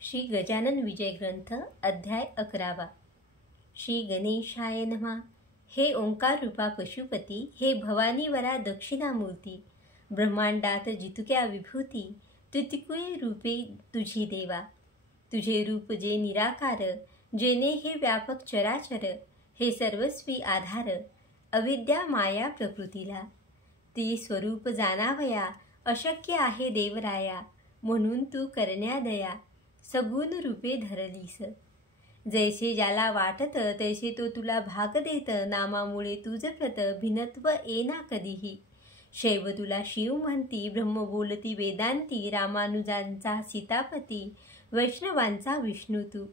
श्री गजानन विजय ग्रंथ अध्याय 11। श्री गणेशाय नमः। हे ओंकार रूपा पशुपती, हे भवानीवरा दक्षिणामूर्ती, ब्रह्मांडात जितुक्या विभूती, तितकुये रूपे तुझी देवा। तुझे रूप जे निराकार, जेने हे व्यापक चराचर, हे सर्वस्वी आधार, अविद्या माया प्रकृतीला। ती स्वरूप जाणावया, अशक्य आहे देवराया, म्हणून तू करण्या दया, सगुण रूपे धरलीस। जैसे ज्याला वाटत तैसे तो तुला भाग देत, नामामुळे तुझ प्रत भिन्नत्व येना कधीही। शैव तुला शिव म्हणती, ब्रह्म बोलती वेदांती, रामानुजांचा सीतापती, वैष्णवांचा विष्णू तू।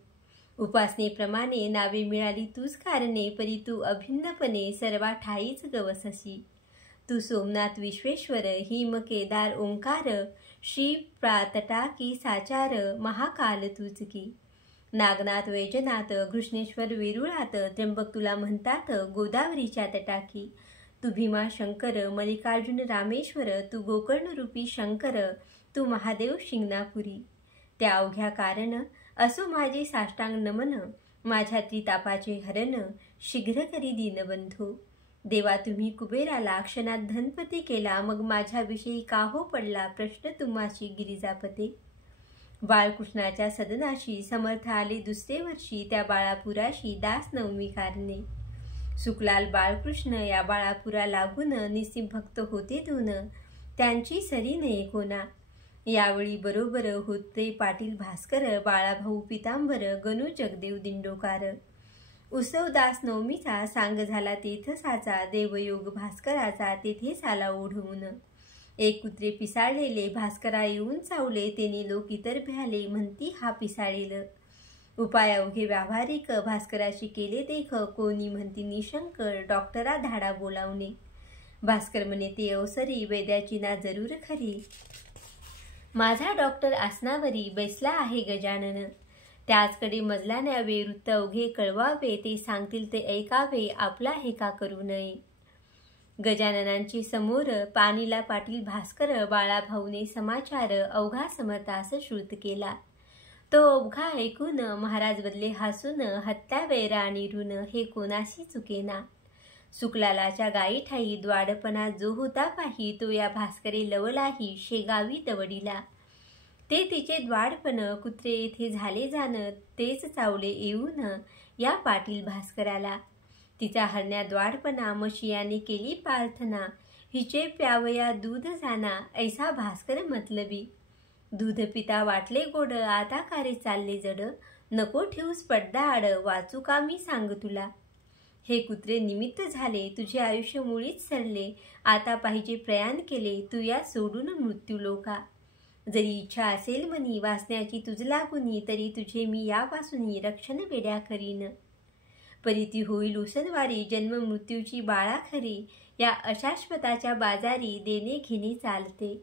उपासनेप्रमाणे नावे मिळाली तूच कारणे, परी तू अभिन्नपणे सर्वा ठाईच गवससी। तू सोमनाथ विश्वेश्वर, हिम केदार ओंकार, श्री प्रातटाकी साचार, महाकाल तूच की। नागनाथ वैजनाथ, घृष्णेश्वर वेरुळात, त्र्यंबक तुला म्हणतात गोदावरीच्या तटाकी। तू भीमा शंकर, मल्लिकार्जुन रामेश्वर, तू गोकर्ण रूपी शंकर, तू महादेव शिंगणापुरी। त्या अवघ्या कारण असो माझे साष्टांग नमन, माझ्या त्रितापाचे हरण, शीघ्र करी दीनबंधू। देवा तुम्ही कुबेराला क्षणात धनपती केला, मग माझ्याविषयी का हो पडला प्रश्न तुम्हाशी गिरिजापते। बाळकृष्णाच्या सदनाशी समर्थ आले दुसरे वर्षी, त्या बाळापुराशी दास नवमी कारणे। सुखलाल बाळकृष्ण या बाळापुरा लागून, निसिंभक्त होते दोन, त्यांची सरी नये कोणा। यावेळी बरोबर होते पाटील भास्कर, बाळाभाऊ पितांबर, गणू जगदेव दिंडोकार। उत्सव दास नवमीचा सांग झाला तेथसाचा, देवयोग भास्कराचा तेथेच आला ओढवून। एक कुत्रे पिसाळलेले भास्करा येऊन चावले, तेने लोक इतर भ्याले, म्हणती हा पिसाळेल। उपाय अवघे व्यावहारिक, भास्कराशी केले देख, कोणी म्हणती निशंक, डॉक्टरा धाडा बोलावणे। भास्कर म्हणे ते अवसरी, वैद्याची ना जरूर खरी, माझा डॉक्टर आसनावरी बैसला आहे गजानन। त्याचकडे मजला न्यावे, वृत्त अवघे कळवावे, ते सांगतील ते ऐकावे, आपला हे का करू नये। गजाननांची समोर पाणीला पाटील भास्कर, बाळाभाऊने समाचार अवघा समर्थास श्रुत केला। तो अवघा ऐकून महाराज बदले हसून, हत्या वैरा आणि ऋण हे कोणाशी चुकेना। सुखलालाच्या गायी ठाई द्वाडपणा जो होता पाही, तो या भास्करे लवलाही शेगावी दवडीला। ते तिचे द्वाडपण कुत्रे येथे झाले जाण, तेच चावले येऊन या पाटील भास्कराला। तिचा हरण्या द्वाडपणा मशियाने केली प्रार्थना, हिचे प्यावया दूध जाना, ऐसा भास्कर मतलबी। दूध पिता वाटले गोड, आता कारे चालले जड, नको ठेवूस पडदा आड, वाचू का मी सांग तुला। हे कुत्रे निमित्त झाले, तुझे आयुष्य मुळीच सरले, आता पाहिजे प्रयाण केले, तू या सोडून मृत्यू लोका। जरी इच्छा असेल मनी वाचण्याची तुझ लागुनी, तरी तुझे मी यापासूनी रक्षण वेड्या करीन। परी ती होईल उसनवारी, जन्म मृत्यूची बाळा खरी, या अशाश्वताच्या बाजारी देणे घेणे चालते।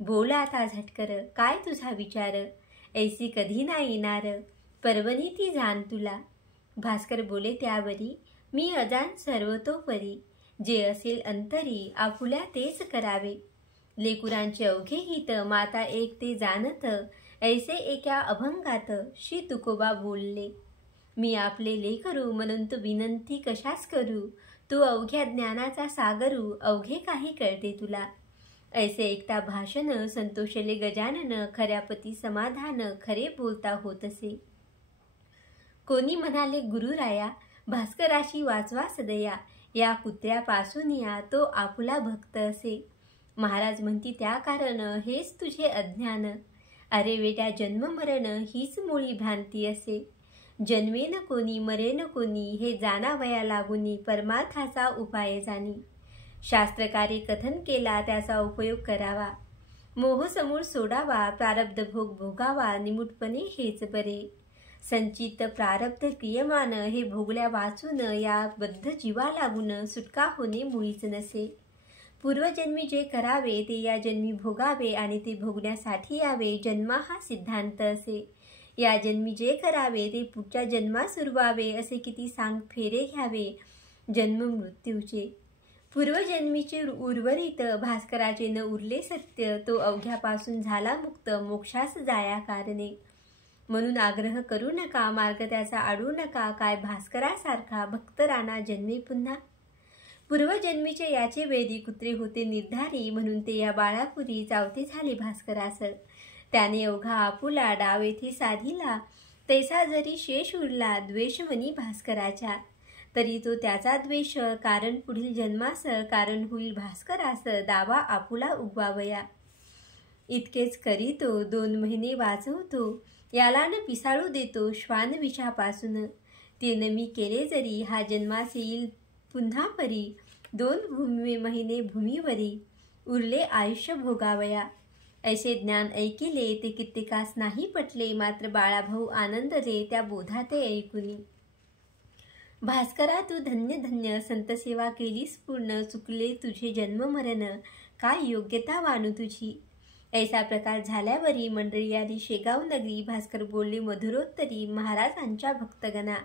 बोल आता झटकर, काय तुझा विचार, ऐसी कधी नाही येणार, पर्वणी ती जाण तुला। भास्कर बोले त्यावरी, मी अजान सर्वतोपरी, जे असेल अंतरी, आपुल्या तेच करावे। लेकुरांचे अवघे हित, माता एक ते जाणत, ऐसे एका अभंगात श्री तुकोबा बोलले। मी आपले लेकरू, म्हणून तू विनंती कशास करू, तू अवघ्या ज्ञानाचा सागरू, अवघे काही कळते तुला। ऐसे ऐकता भाषण संतोषले गजानन, खऱ्यापती समाधान, खरे बोलता होतसे। कोणी म्हणाले गुरुराया, भास्कराशी वाचवा सदया, या कुत्र्यापासून या तो आपुला भक्त असे। महाराज म्हणती त्या कारण हेच तुझे अज्ञान, अरे वेड्या जन्म मरण हीच मुळी भ्रांती असे। जन्मेन कोणी मरेन कोणी, हे जाणावया लागुनी, परमार्थाचा उपाय जाणी। शास्त्रकारे कथन केला त्याचा उपयोग करावा, मोह समूळ सोडावा, प्रारब्ध भोग भोगावा, निमूटपणे हेच बरे। संचित प्रारब्ध क्रियमान, हे भोगल्या वाचून, या बद्ध जीवा लागून सुटका होणे मुळीच नसे। पूर्वजन्मी जे करावे ते या जन्मी भोगावे, आणि ते भोगण्यासाठी यावे, जन्मा हा सिद्धांत असे। या जन्मी जे करावे ते पुढच्या जन्मात सुरवावे, असे किती सांग फेरे घ्यावे जन्म मृत्यूचे। पूर्वजन्मीचे उर्वरित भास्कराचे न उरले सत्य, तो अवघ्यापासून झाला मुक्त, मोक्षास जाया कारणे। म्हणून आग्रह करू नका, मार्ग त्याचा आडू नका. काय भास्करासारखा भक्त राणा जन्मे पुन्हा. पूर्वजन्मीचे याचे वेदी कुत्रे होते निर्धारी, म्हणून ते या बाळापुरी चावते झाले भास्करास. त्याने अवघा आपुला डाव येथे साधिला, तैसा जरी शेष उरला द्वेष मनी भास्कराच्या. तरी तो त्याचा द्वेष कारण पुढील जन्मास कारण होईल भास्करास, दावा आपुला उगवावया. इतकेच करीतो 2 महिने वाचवतो, याला न पिसाळू देतो श्वान विषापासून. ते न मी केले जरी हा जन्मास येईल पुन्हा परी, 2 महिने भूमीवरी उरले आयुष्य भोगावया. ऐसे ज्ञान ऐकिले ते कित्येकास नाही पटले, मात्र बाळाभाऊ आनंदले त्या बोधा ते ऐकुनी. भास्करा तू धन्य धन्य, संतसेवा केलीस पूर्ण, चुकले तुझे जन्म मरण, काय योग्यता वाणू तुझी. ऐसा प्रकार झाल्यावरी मंडळी आली शेगाव नगरी. भास्कर बोलले मधुरोत्तरी महाराजांच्या भक्तगणा.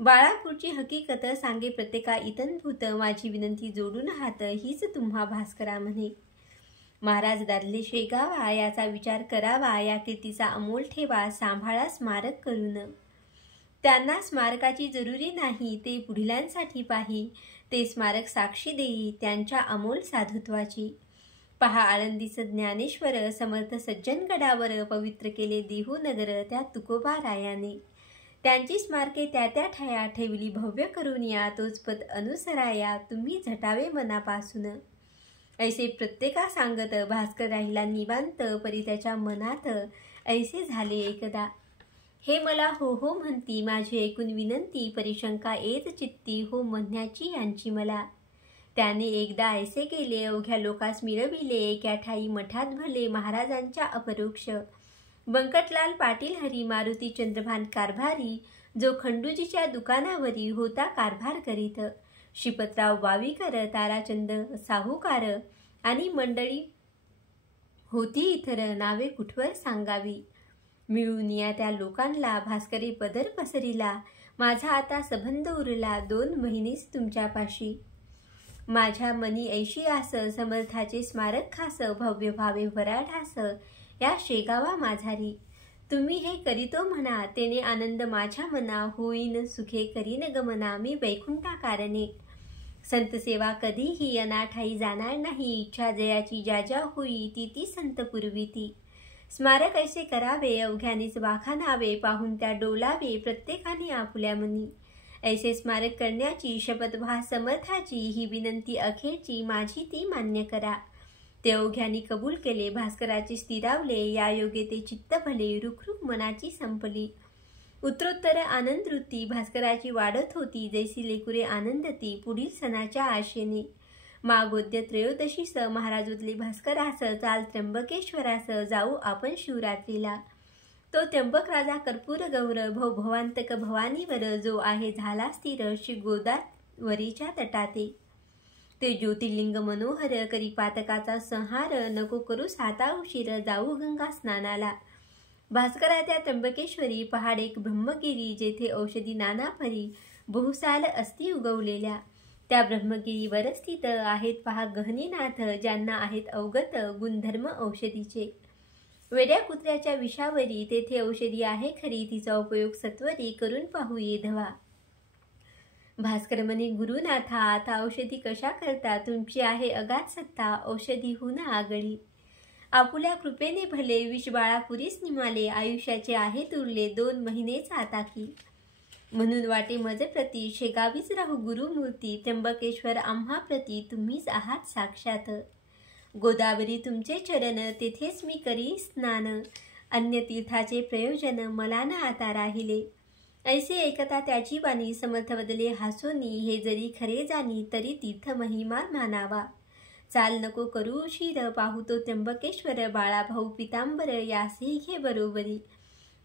बाळापूरची हकीकत सांगे प्रत्येका इतनभूत, माझी विनंती जोडून हात हीच तुम्हा भास्करा म्हणे. महाराज दादले शेगावा, याचा विचार करावा, या कीर्तीचा अमोल ठेवा, सांभाळा स्मारक करून. त्यांना स्मारकाची जरुरी नाही, ते पुढिलांसाठी पाही, ते स्मारक साक्षी देई त्यांच्या अमोल साधुत्वाची. पहा आळंदीचं ज्ञानेश्वर, समर्थ सज्जन गडावर पवित्र केले देहू नगर त्या तुकोबा रायाने. त्यांची स्मारके त्या त्या ठाया ठेवली भव्य करून, या तोच पद अनुसराया तुम्ही झटावे मनापासून. ऐसे प्रत्येका सांगत भास्कर राहिला निवांत, परी त्याच्या मनात ऐसे झाले एकदा. हे मला हो हो म्हणती, माझी ऐकून विनंती, परिशंका येत चित्ती, हो म्हणण्याची यांची मला. त्याने एकदा ऐसे केले, अवघ्या लोकास मिळविले, एका ठाई मठात भरले महाराजांच्या अपरोक्ष. बंकटलाल पाटील हरी, मारुती चंद्रभान कारभारी, जो खंडूजीच्या दुकानावरी होता कारभार करीत. श्रीपतराव वावीकर, ताराचंद साहूकार आणि मंडळी होती इतर, नावे कुठवर सांगावी. मिळून या त्या लोकांना भास्करे पदर पसरिला, माझा आता संबंध उरला 2 महिनेच तुमच्यापाशी. माझ्या मनी ऐशी आस, समर्थाचे स्मारक खास, भव्य भावे वराढास या शेगावा माझारी. तुम्ही हे करीतो म्हणा, तेने आनंद माझ्या मना, होईन सुखे करीन गमना, मी वैकुंठा कारणे. संत सेवा कधीही अनाठाई जाणार नाही, इच्छा जयाची ज्या ज्या होई ती ती संत पुरविती. स्मारक ऐसे करावे, अवघ्यानेच वाखाणावे, पाहून त्या डोलावे प्रत्येकाने आपुल्या मनी. ऐसे स्मारक करण्याची शपथ व्हा समर्थाची, ही विनंती अखेरची माझी ती मान्य करा. ते अवघ्याने कबूल केले, भास्कराचे स्थिरावले, या योगे ते चित्त भले, रुखरुख मनाची संपली. उत्तरोत्तर आनंदवृत्ती भास्कराची वाढत होती, जैसी लेकुरे आनंदती पुढील सणाच्या आशेने. मागोद्य त्रयोदशीस महाराज उतले भास्करास, चाल त्र्यंबकेश्वरास जाऊ आपण शिवरात्रीला. तो त्र्यंबक राजा कर्पूर गौर, भवांतक भवानीवर, जो आहे झाला स्थिर श्री गोदावरीच्या तटाते. ते ज्योतिर्लिंग मनोहर, करी पातकाचा संहार, नको करू साता उशीर, जाऊ गंगा स्नानाला. भास्करा त्या त्र्यंबकेश्वरी, पहाड एक ब्रह्मगिरी, जेथे औषधी नाना परी बहुसाल असती उगवलेल्या. त्या ब्रह्मगिरीवर स्थित आहेत पहा गहनीनाथ, ज्यांना आहेत अवगत गुणधर्म औषधीचे. वेड्या कुत्र्याच्या विषावरी तेथे औषधी आहे खरी, तिचा उपयोग सत्वरी करून पाहू ये धवा. भास्कर म्हणे गुरुनाथा, आता औषधी कशा करता, तुमची आहे अगाध सत्ता, औषधी होऊन आगळी. आपुल्या कृपेने भले विष बाळापुरीस निमाले, आयुष्याचे आहे तुरले 2 महिनेच आता की. म्हणून वाटे मज प्रती, शेगावीच राहू गुरुमूर्ती, त्र्यंबकेश्वर आम्हा प्रती तुम्हीच आहात साक्षात. गोदावरी तुमचे चरण, तेथेच मी करी स्नान, अन्य तीर्थाचे प्रयोजन मला न आता राहिले. ऐसे ऐकता त्याची वाणी, समर्थ बदले हासोनी, हे जरी खरे जाणी तरी तीर्थ महिमा मानावा. चाल नको करू उशीर, पाहू तो त्र्यंबकेश्वर, बाळाभाऊ पितांबर यासही घे बरोबरी.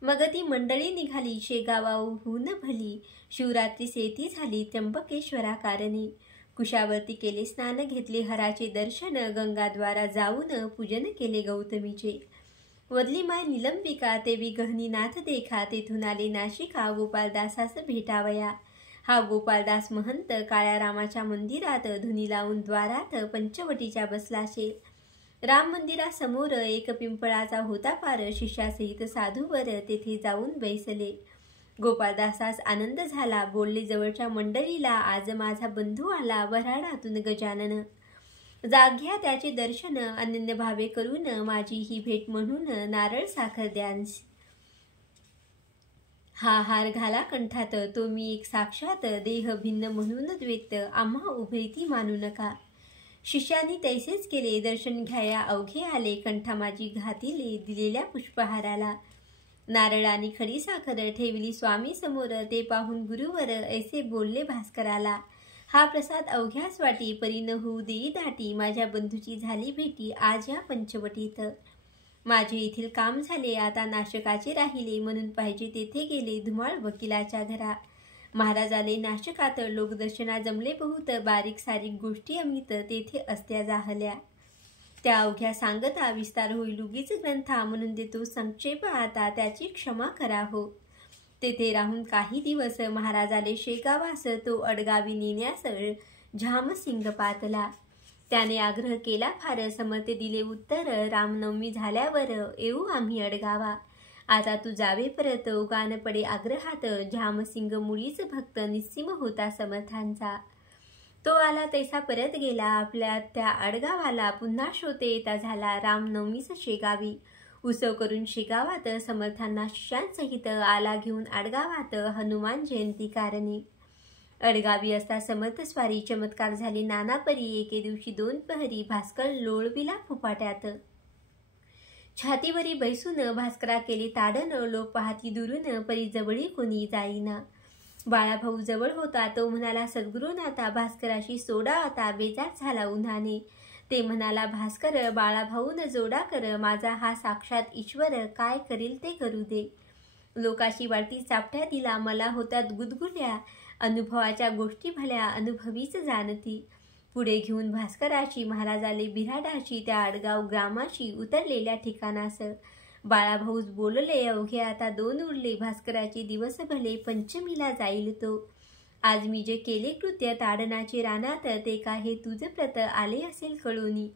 मग ती मंडळी निघाली शेगावाहून भली, शिवरात्री सेती झाली त्र्यंबकेश्वरा कारणी. कुशावरती केले स्नान, घेतले हराचे दर्शन, गंगाद्वारा जाऊन पूजन केले गौतमीचे. वदली माय निलंबिका, देवी गहनीनाथ देखा, तेथून आले नाशिका, गोपालदासास भेटावया. हा गोपालदास महंत काळ्या रामाच्या मंदिरात, धुनी लावून द्वारात पंचवटीच्या बसलाशे. राम मंदिरासमोर एक पिंपळाचा होता पार. शिष्यासहित साधूवर तेथे जाऊन बैसले. गोपाळदासास आनंद झाला. बोलले जवळच्या मंडळीला, आज माझा बंधू आला वऱ्हाडातून गजानन. जाग्या त्याचे दर्शन अनन्य भावे करून, माझी ही भेट म्हणून नारळ साखर द्यांस. हा हार घाला कंठात, तो मी एक साक्षात, देह भिन्न म्हणून द्वैत, आम्हा उभयती मानू नका. शिष्यांनी तैसेच केले. दर्शन घ्याया अवघे आले. कंठा माझी घातिले दिलेल्या पुष्पहाराला. नारळ आणि खडी साखर ठेवली स्वामी समोर. ते पाहून गुरुवर ऐसे बोलले भास्कराला, हा प्रसाद अवघ्यास वाटी, परी न होऊ देई दाटी. माझ्या बंधूची झाली भेटी आज या पंचवटीत. माझे येथील काम झाले, आता नाशकाचे राहिले. म्हणून पाहिजे तेथे गेले धुमाळ वकिलाच्या घरा. महाराज आले नाशकात, लोकदर्शना जमले बहुत. बारीक सारीक गोष्टी अमित तेथे असत्या जाहल्या. त्या अवघ्या सांगता विस्तार होईल उगीच ग्रंथा. म्हणून देतो संक्षेप आता, त्याची क्षमा करा हो. तेथे राहून काही दिवस महाराज आले शेगावास. तो अडगावी नेण्यास झामसिंग पातला. त्याने आग्रह केला फार. समर्थ दिले उत्तर, रामनवमी झाल्यावर येऊ आम्ही अडगावा. आता तू जावे परत, उगान पडे आग्रहात. झामसिंग मुळीच भक्त निस्सीम होता समर्थांचा. तो आला तैसा परत गेला आपल्या त्या अडगावाला. पुन्हा श्रोते येता झाला रामनवमीस शेगावी. उत्सव करून शेगावात समर्थांना शिष्यांसहित आला घेऊन अडगावात. हनुमान जयंती कारणी अडगावी असता समर्थ स्वारी. चमत्कार झाले नाना परी. एके दिवशी 2 प्रहरी भास्कर लोळविला फुपाट्यात. छातीवरी बैसून भास्करा केले ताडन. लोक पाहती दुरून, परी जवळी कोणी जाईना. बाळाभाऊ जवळ होता. तो म्हणाला, सद्गुरुनाथा भास्कराशी सोडा आता. बेजार झाला उन्हाने. ते म्हणाला, भास्कर बाळाभाऊन जोडा कर. माझा हा साक्षात ईश्वर, काय करील ते करू दे. लोकाशी वाटती चापट्या दिला. मला होत्यात गुदगुल्या. अनुभवाच्या गोष्टी भल्या, अनुभवीच जाणती. पुढे घेऊन भास्कराची महाराज आले बिऱ्हाडाशी. त्या अडगाव ग्रामाशी उतरलेल्या ठिकाणास. बाळाभाऊच बोलले, अवघे आता 2 उरले. भास्कराचे दिवस भले, पंचमीला जाईल तो. आज मी जे केले कृत्य ताडनाचे रानात, ते का हे तुझ प्रत आले असेल कळोनी.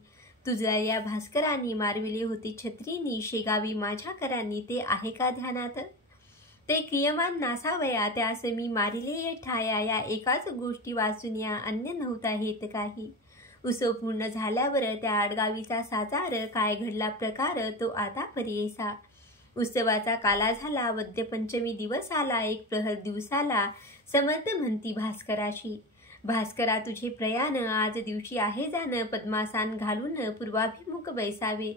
तुझ्या या भास्करांनी मारविले होते छत्रीनी. शेगावी माझ्या करांनी, ते आहे का ध्यानात. ते क्रियमान नासावया, त्यास मी मारिले ठाया. या एकाच गोष्टी वाचून या अन्य नव्हता हेत काही. उत्सव पूर्ण झाल्यावर त्या आडगावीचा साजार. काय घडला प्रकार तो आता पर्येसा. उत्सवाचा काला झाला. वद्यपंचमी दिवस आला. 1 प्रहर दिवसाला. समर्थ म्हणती भास्कराशी, भास्करा तुझे प्रयाण आज दिवशी आहे जाण. पद्मासान घालून पूर्वाभिमुख बैसावे.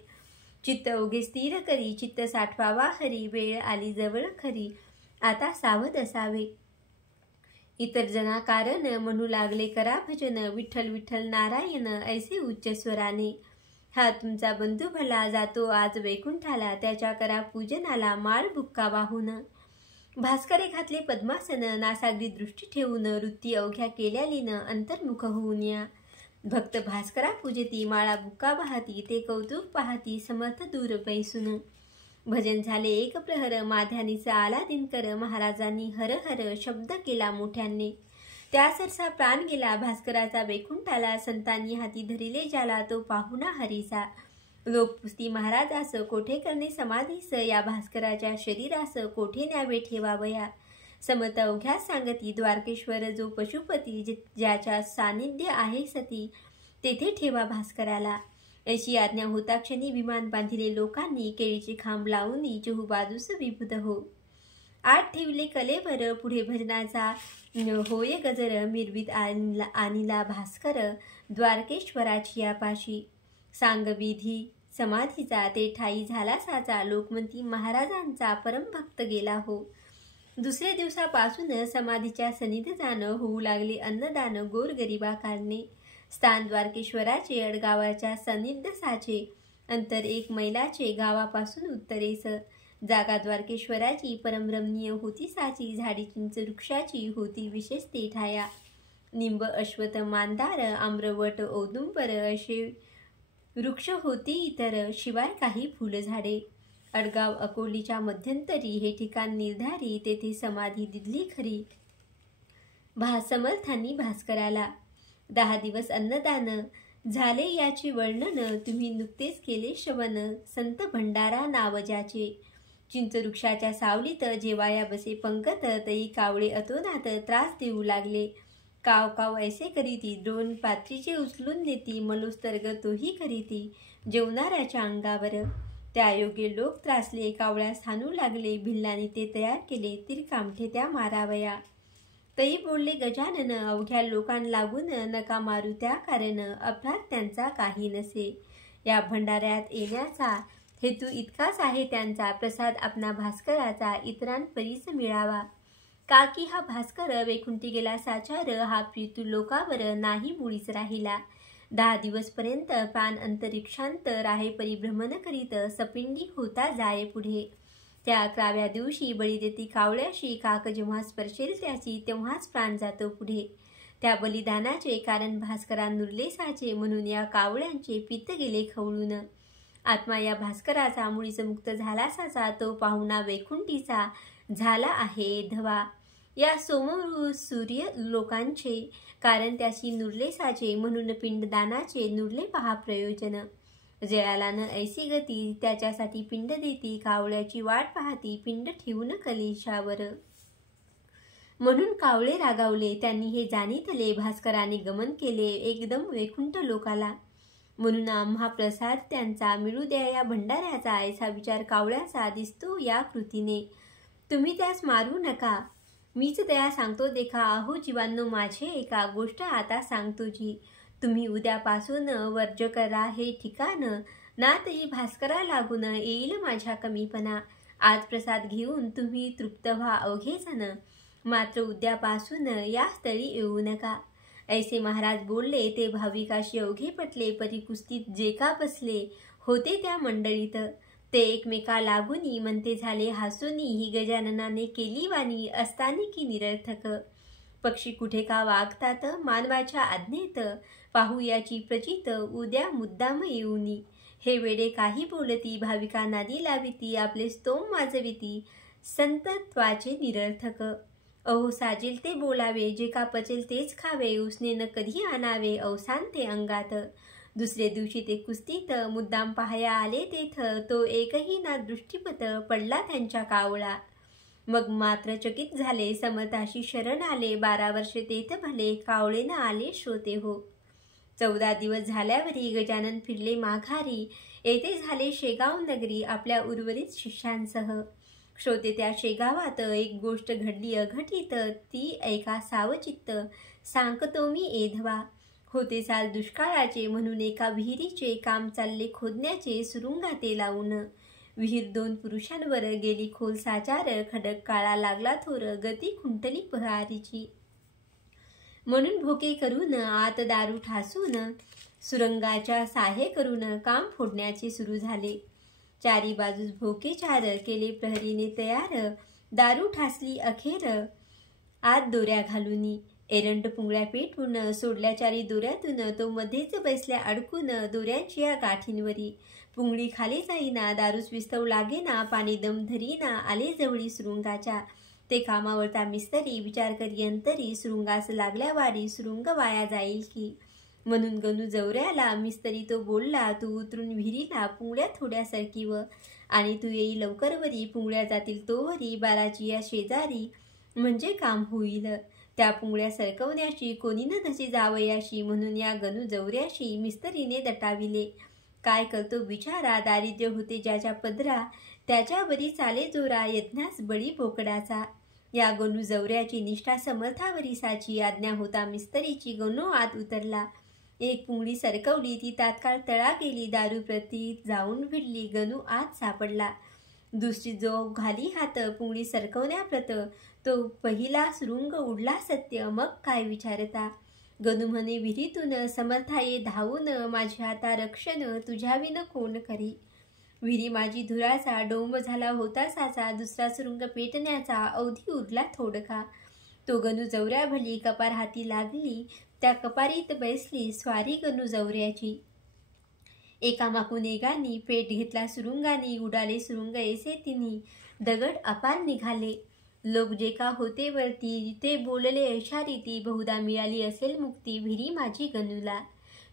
चित्त ओघे स्थिर करी. चित्त साठवावा हरी. वेळ आली जवळ खरी. आता सावध असावे. इतर जना कारण म्हणू लागले करा भजन. विठ्ठल विठ्ठल नारायण ऐसे उच्च स्वराने. हा तुमचा बंधू भला जातो आज वैकुंठाला. त्याच्या करा पूजनाला माळ बुक्का वाहून. भास्करे घातले पद्मासन. नासागरी दृष्टी ठेवून. वृत्ती अवघ्या केल्यालीन अंतर्मुख होऊन या. भक्त भास्करा पूजती. माळा बुक्का वाहती. ते कौतुक पाहती. समर्थ दूर बैसून. भजन झाले 1 प्रहर. माध्यानीचा आला दिनकर. महाराजांनी हर हर शब्द केला मोठ्याने. त्या सरसा प्राण गेला भास्कराचा वैकुंठाला. संतांनी हाती धरिले ज्याला, तो पाहुणा हरीचा. लोक पुसती महाराजास. कोठे करणे समाधीस. या भास्कराच्या शरीरास कोठे न्यावे ठेवावया. समर्थ अवघ्यास सांगती. द्वारकेश्वर जो पशुपती, ज्याच्या सानिध्य आहे सती, तेथे ठेवा भास्कराला. अशी आज्ञा होता क्षणी विमान बांधिले लोकांनी. केळीचे खांब लावून चहूबाजूस विभूत हो. आत ठेवले कलेवर. पुढे भजनाचा होय गजर. मिरवीत आणिला भास्कर द्वारकेश्वराची यापाशी. सांगविधी समाधीचा. ते ठाई झाला साचा. लोकमंती महाराजांचा परमभक्त गेला हो. दुसऱ्या दिवसापासून समाधीच्या सनिध जाणं. होऊ लागले अन्नदान गोरगरिबा काढणे. स्थान द्वारकेश्वराचे. अडगावाच्या सनिध साचे. अंतर 1 मैलाचे. गावापासून उत्तरेस. जागा द्वारकेश्वराची परमरमणीय होती साची. झाडी चिंच वृक्षाची होती विशेष ते ठाया. निंब अश्वथ मांदार आम्रवट औदुंबर असे वृक्ष होती इतर. शिवाय काही फुलझाडे. अडगाव अकोलीच्या मध्यंतरी हे ठिकाण निर्धारी. तेथे समाधी दिधली खरी समर्थांनी भास्कराला. 10 दिवस अन्नदान झाले याचे वर्णन तुम्ही नुकतेच केले श्रवण. संत भंडारा नाव ज्याचे, चिंचवृक्षाच्या सावलीत जेवाया बसे पंकत. तई कावळे अतोनात त्रास देऊ लागले. काव काव ऐसे करीती, द्रोण पात्रीचे उचलून नेती. मलोस्तर्ग तोही करीती जेवणाऱ्याच्या अंगावर. त्या योग्य लोक त्रासले, कावळ्यास हाणू लागले. भिल्लांनी ते तयार केले, तिरकामठे त्या मारावया. तई बोलले गजानन, अवघ्या लोकांना लागून नका मारू त्या कारण. अपराध त्यांचा काही नसे. या भंडाऱ्यात येण्याचा हेतू इतकाच आहे त्यांचा, प्रसाद आपणा भास्कराचा इतरांपरीस मिळावा. का की हा भास्कर वैकुंठी गेला साचार. हा प्रीतू लोकावर नाही मुळीच राहिला. 10 दिवसपर्यंत प्राण अंतरिक्षांत राहे परिभ्रमण करीत. सपिंडी होता जाये पुढे. त्या 11व्या दिवशी बळी देती कावळ्याशी. काक जेव्हा स्पर्शेल त्याची, तेव्हाच प्राण जातो पुढे. त्या बलिदानाचे कारण भास्करा नुर्लेसाचे, म्हणून या कावळ्यांचे पित्त गेले खवळून. आत्मा या भास्कराचा मुळीच मुक्त झालासाचा, तो पाहुणा वैकुंठीचा झाला आहे धवा. या सोमवृ सूर्य लोकांचे कारण त्याची नुर्लेसाचे, म्हणून पिंडदानाचे नुरले पहा प्रयोजन. जयाला न ऐसी गती, त्याच्यासाठी पिंड देती. कावळ्याची वाट पाहती, पिंड ठेवून कलेशावर. म्हणून कावळे रागावले, त्यांनी हे जाणितले. भास्कराने गमन केले एकदम वैकुंठ लोकाला. म्हणून आम्हा प्रसाद त्यांचा मिळू द्या या भंडाऱ्याचा. ऐसा विचार कावळ्याचा दिसतो या कृतीने. तुम्ही त्यास मारू नका, मीच दया सांगतो देखा. अहो जीवांनो माझे एका गोष्ट आता सांगतो जी. तुम्ही उद्यापासून वर्ज करा हे ठिकाण. ना तरी भास्करा लागून येईल माझ्या कमीपणा. आज प्रसाद घेऊन तुम्ही तृप्त व्हा अवघे जण. मात्र उद्यापासून या स्थळी येऊ नका. ऐसे महाराज बोलले. ते भाविकाशी अवघे पटले. परी कुस्तीत जे का बसले होते त्या मंडळीत. ते एकमेका लागूनी म्हणते झाले हसूनी. ही गजाननाने केली वाणी असतानी की निरर्थक. पक्षी कुठे का वागतात मानवाच्या आज्ञेत. पाहू याची प्रचित उद्या मुद्दाम येऊनी. हे वेडे काही बोलती, भाविका नादी लाविती. आपले स्तोम वाजविती, संतत्वाचे निरर्थक. अहो साजेल ते बोलावे, जे का पचेल तेच खावे. उसने न कधी आणावे अवसान ते अंगात. दुसरे दिवशी ते कुस्तीत मुद्दाम पाहाया आले तेथ. तो एकही ना दृष्टीपत पडला त्यांच्या कावळा. मग मात्र चकित झाले, समर्थाशी शरण आले. 12 वर्षे तेथ भले, कावळे न आले श्रोते हो. 14 दिवस झाल्यावरी गजानन फिरले माघारी. येथे झाले शेगाव नगरी आपल्या उर्वरित शिष्यांसह. श्रोते त्या शेगावात एक गोष्ट घडली अघटित. ती ऐका सावचित्त, सांगतो मी एधवा. होते साल दुष्काळाचे, म्हणून एका विहिरीचे काम चालले खोदण्याचे सुरुंगा ते लावून. विहीर 2 पुरुषांवर गेली खोल साचार. खडक काळा लागला थोर, गती खुंटली प्रहारीची. म्हणून भोके करून आत दारू ठासून, सुरंगाच्या साहे करून काम फोडण्याचे सुरू झाले. चारी बाजूस भोके 4 केले प्रहरीने तयार. दारू ठासली अखेर आत दोऱ्या घालूनी. एरंड पुंगळ्या पेटून सोडल्या 4 दोऱ्यातून. तो मध्येच बसल्या अडकून दोऱ्यांची या गाठींवरी. पुंगळी खाली जाईना, दारूस विस्तव लागेना, पाणी दम धरीना. आले जवळी सुरुंगाच्या ते कामावरता मिस्तरी. विचार करी अंतरी, सुरुंगास लागल्या वारी. सुरुंग वाया जाईल की. म्हणून गणू जवऱ्याला मिस्तरी तो बोलला, तू उतरून विहिरीला पुंगळ्या थोड्या सरकीव. आणि तू येई लवकर वरी, पुंगळ्या जातील तोवरी. बाराची या शेजारी, म्हणजे काम होईल. त्या पुंगळ्या सरकवण्याची कोणी न धसी जावयाशी. म्हणून या गणू जवऱ्याशी मिस्तरीने दटाविले. काय करतो बिचारा, दारिद्र्य होते ज्याच्या पदरा. त्याच्यावरी चाले जोरा, यज्ञास बळी बोकडाचा. या गणू जवऱ्याची निष्ठा समर्थावरीसाची. आज्ञा होता मिस्तरीची. गणू आत उतरला. एक पुंगळी सरकवली, ती तात्काळ तळा गेली. दारू प्रती जाऊन भिडली. गणू आत सापडला. दुसरी जो घाली हात पुंगळी सरकवण्याप्रत, तो पहिला सुरुंग उडला सत्य. मग काय विचारता. गणू म्हणे विहिरीतून, समर्था ये धावून. माझे आता रक्षण तुझ्याविन कोण करी. विहिरी माझी धुराचा, डोंब झाला होता साचा. दुसरा सुरुंग पेटण्याचा, अवधी उरला थोडका. तो गणू जवऱ्या भली, कपार हाती लागली. त्या कपारीत बैसली स्वारी गणू जवऱ्याची. एकामाकून एकानी पेट घेतला सुरुंगानी. उडाले सुरुंग ऐसे तिन्ही, दगड अपार निघाले. लोक जे का होते वरती, ते बोलले ऐशा रीती. बहुधा मिळाली असेल मुक्ती विहिरी माझी गणूला.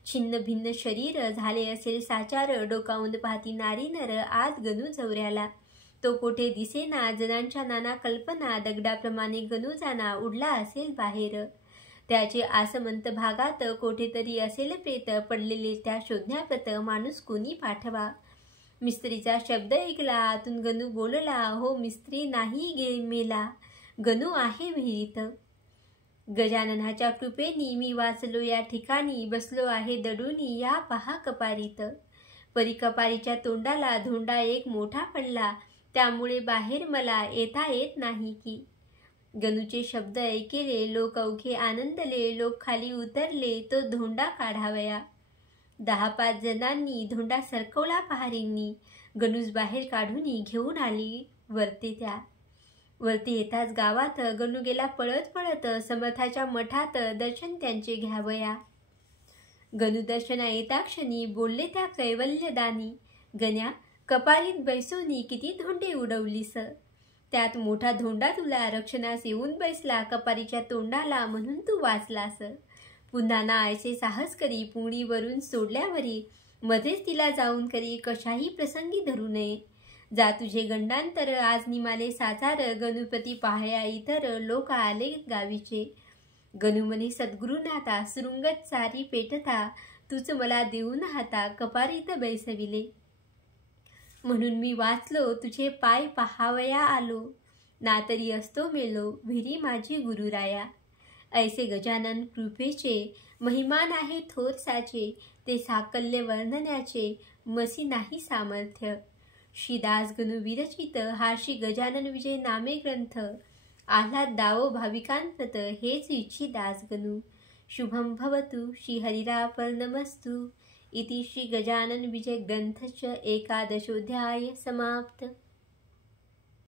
छिन्न भिन्न शरीर झाले असेल साचार, डोकावून पाहती नारी नर आत गणू झवऱ्याला. तो कोठे दिसेना जनांच्या नाना कल्पना, दगडाप्रमाणे गणू जाना उडला असेल बाहेर. त्याचे आसमंत भागात कोठेतरी असेल प्रेत, पडलेले त्या शोधण्याप्रत माणूस कोणी पाठवा. मिस्त्रीचा शब्द ऐकला, आतून गणू बोलला, हो मिस्त्री नाही गे मेला, गणू आहे विहिरीत. गजाननाच्या कृपेनी मी वाचलो या ठिकाणी, बसलो आहे दडूनी या पहा कपारीत. परी कपारीच्या तोंडाला धोंडा एक मोठा पडला, त्यामुळे बाहेर मला येता येत नाही की. गणूचे शब्द ऐकेले लोक अवघे आनंदले, लोक खाली उतरले तो धोंडा काढावया. 10-5 जणांनी धोंडा सरकवला पहारींनी, गणूस बाहेर काढून घेऊन आली वरती. त्या वरती येताच गावात गणू गेला पळत पळत, समर्थाच्या मठात दर्शन त्यांचे घ्यावया. गणू दर्शना येता क्षणी बोलले त्या कैवल्यदानी, गण्या कपारीत बैसोनी किती धोंडे उडवलीस, त्यात मोठा धोंडा तुला रक्षणास येऊन बैसला कपारीच्या तोंडाला, म्हणून तू वाचलास. पुन्हा ना ऐसे साहस करी पुंगळीवरून सोडल्यावरी, मध्येच तिला जाऊन करी कशाही प्रसंगी धरू नये. जा तुझे गंडांतर आज निमाले साचार, गणुपती पाहया इतर लोक आले गावीचे. गणू म्हणे सद्गुरुनाथा सुरुंगत सारी पेटता, तूच मला देऊन हाता कपारीत बैसविले. म्हणून मी वाचलो तुझे पाय पाहावया आलो, ना तरी असतो मेलो विहिरी माझी गुरुराया. ऐसे गजानन कृपेचे महिमान आहे थोर साचे, ते साकल्य वर्णण्याचे मसी नाही सामर्थ्य. श्री दास गणू विरचित हा श्री गजानन विजय नामे ग्रंथ, आल्हाद दावो भाविकांप्रत हेच इच्छी दास गणू. शुभम भवतु श्री हरिरापर्णमस्तु. इति श्री गजानन विजय ग्रंथस्य 11ोऽध्याय समाप्त.